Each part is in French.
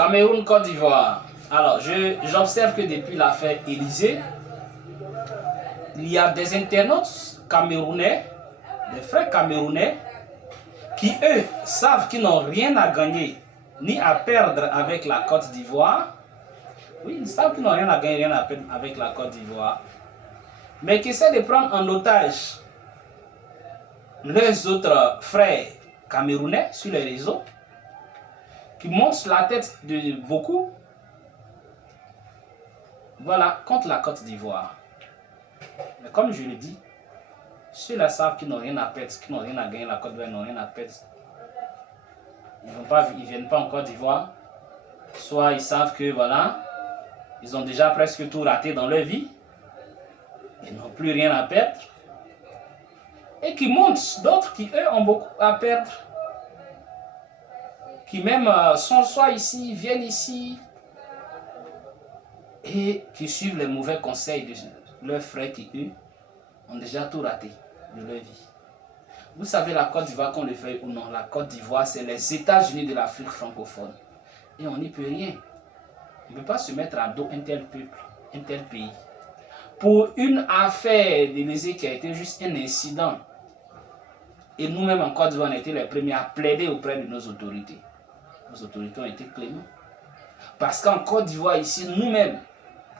Cameroun, Côte d'Ivoire. Alors, j'observe que depuis l'affaire Élysée, il y a des internautes camerounais, des frères camerounais, qui eux savent qu'ils n'ont rien à gagner ni à perdre avec la Côte d'Ivoire. Oui, ils savent qu'ils n'ont rien à gagner, rien à perdre avec la Côte d'Ivoire. Mais qui essaient de prendre en otage leurs autres frères camerounais sur les réseaux, qui montent la tête de beaucoup, voilà, contre la Côte d'Ivoire. Mais comme je le dis, ceux-là savent qu'ils n'ont rien à perdre, qu'ils n'ont rien à gagner, la Côte d'Ivoire n'ont rien à perdre. Ils ne viennent pas en Côte d'Ivoire. Soit ils savent que voilà, ils ont déjà presque tout raté dans leur vie. Ils n'ont plus rien à perdre. Et qui montent d'autres qui, eux, ont beaucoup à perdre. Qui même sont soit ici, viennent ici. Et qui suivent les mauvais conseils de leurs frères qui, eux, ont déjà tout raté de leur vie. Vous savez, la Côte d'Ivoire, qu'on le veuille ou non, la Côte d'Ivoire, c'est les États-Unis de l'Afrique francophone. Et on n'y peut rien. On ne peut pas se mettre à dos un tel peuple, un tel pays. Pour une affaire d'Élysée qui a été juste un incident. Et nous-mêmes en Côte d'Ivoire, on a été les premiers à plaider auprès de nos autorités. Nos autorités ont été cléments. Parce qu'en Côte d'Ivoire, ici, nous-mêmes,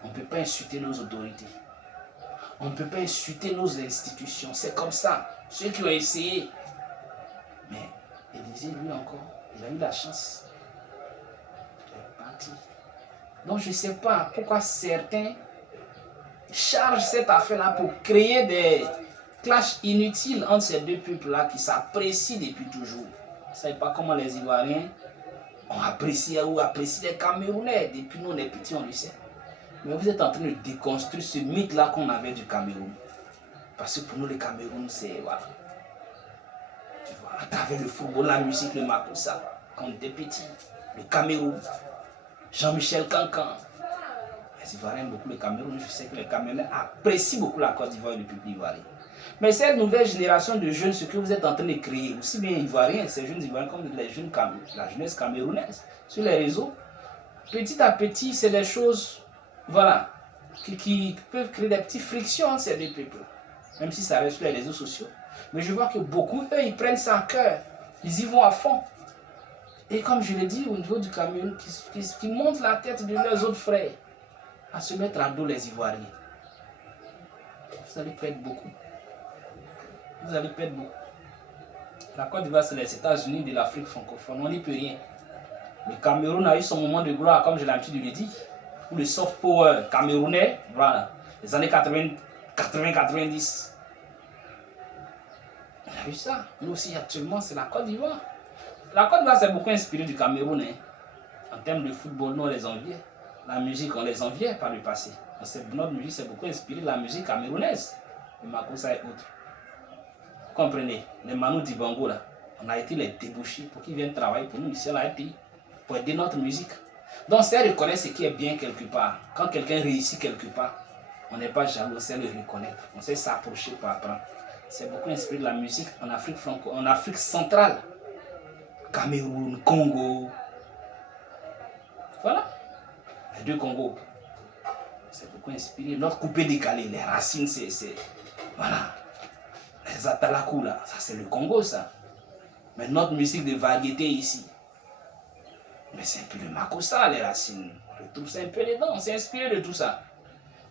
on ne peut pas insulter nos autorités. On ne peut pas insulter nos institutions. C'est comme ça. Ceux qui ont essayé. Mais Élysée, lui encore, il a eu la chance. Il est parti. Donc je ne sais pas pourquoi certains chargent cette affaire-là pour créer des clashs inutiles entre ces deux peuples-là qui s'apprécient depuis toujours. Vous ne savez pas comment les Ivoiriens ont apprécié ou apprécient les Camerounais. Depuis nous, on est petits, on le sait. Mais vous êtes en train de déconstruire ce mythe-là qu'on avait du Cameroun. Parce que pour nous, le Cameroun, c'est... Voilà. Tu vois, à travers le football, la musique, le makossa, quand on était petits, le Cameroun, Jean-Michel Cancan. Les Ivoiriens aiment beaucoup le Cameroun. Je sais que les Camerounais apprécient beaucoup la Côte d'Ivoire et le peuple ivoirien. Mais cette nouvelle génération de jeunes, ce que vous êtes en train de créer, aussi bien Ivoiriens, ces jeunes Ivoiriens comme les jeunes la jeunesse camerounaise, sur les réseaux, petit à petit, c'est des choses... Voilà, qui peuvent créer des petites frictions entre ces deux peuples, même si ça reste sur les réseaux sociaux. Mais je vois que beaucoup, eux, ils prennent ça en cœur, ils y vont à fond. Et comme je l'ai dit, au niveau du Cameroun, qui montent la tête de leurs autres frères à se mettre à dos les Ivoiriens. Vous allez perdre beaucoup. Vous allez perdre beaucoup. La Côte d'Ivoire, c'est les États-Unis de l'Afrique francophone, on n'y peut rien. Le Cameroun a eu son moment de gloire, comme j'ai l'habitude de le dire. Ou le soft power camerounais, voilà, les années 80-90. On a vu ça. Nous aussi, actuellement, c'est la Côte d'Ivoire. La Côte d'Ivoire s'est beaucoup inspirée du Cameroun. Hein. En termes de football, nous, on les enviait. La musique, on les enviait par le passé. Notre musique s'est beaucoup inspirée de la musique camerounaise. Le makossa et autres. Vous comprenez? Les Manu Dibango, là, on a été les débouchés pour qu'ils viennent travailler pour nous ici à la RTI, pour aider notre musique. Donc, c'est reconnaître ce qui est bien quelque part. Quand quelqu'un réussit quelque part, on n'est pas jaloux, on sait le reconnaître. On sait s'approcher pour apprendre. C'est beaucoup inspiré de la musique en Afrique centrale. Cameroun, Congo. Voilà. Les deux Congos. C'est beaucoup inspiré. Notre coupé décalé, les racines, c'est... Voilà. Les Atalakou, là, ça c'est le Congo, ça. Mais notre musique de variété ici, mais c'est un peu le makossa, les racines. On retrouve ça un peu dedans, on s'est inspiré de tout ça.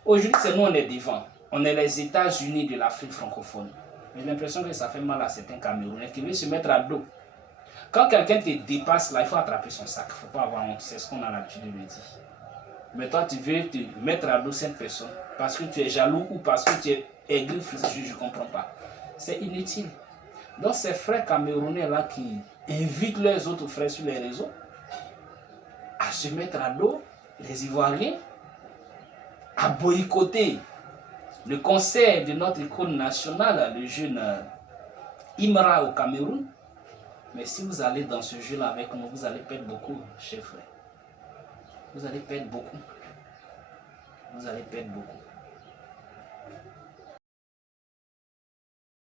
Aujourd'hui, c'est nous, on est devant. On est les États-Unis de l'Afrique francophone. Mais j'ai l'impression que ça fait mal à certains Camerounais qui veulent se mettre à dos. Quand quelqu'un te dépasse, là, il faut attraper son sac. Il ne faut pas avoir honte, c'est ce qu'on a l'habitude de le dire. Mais toi, tu veux te mettre à dos cette personne parce que tu es jaloux ou parce que tu es aigri, je ne comprends pas. C'est inutile. Donc, ces frères camerounais-là qui invitent leurs autres frères sur les réseaux, à se mettre à dos les Ivoiriens, à boycotter le concert de notre icône nationale, le jeune Imra au Cameroun. Mais si vous allez dans ce jeu-là avec nous, vous allez perdre beaucoup, chers frères. Vous allez perdre beaucoup. Vous allez perdre beaucoup.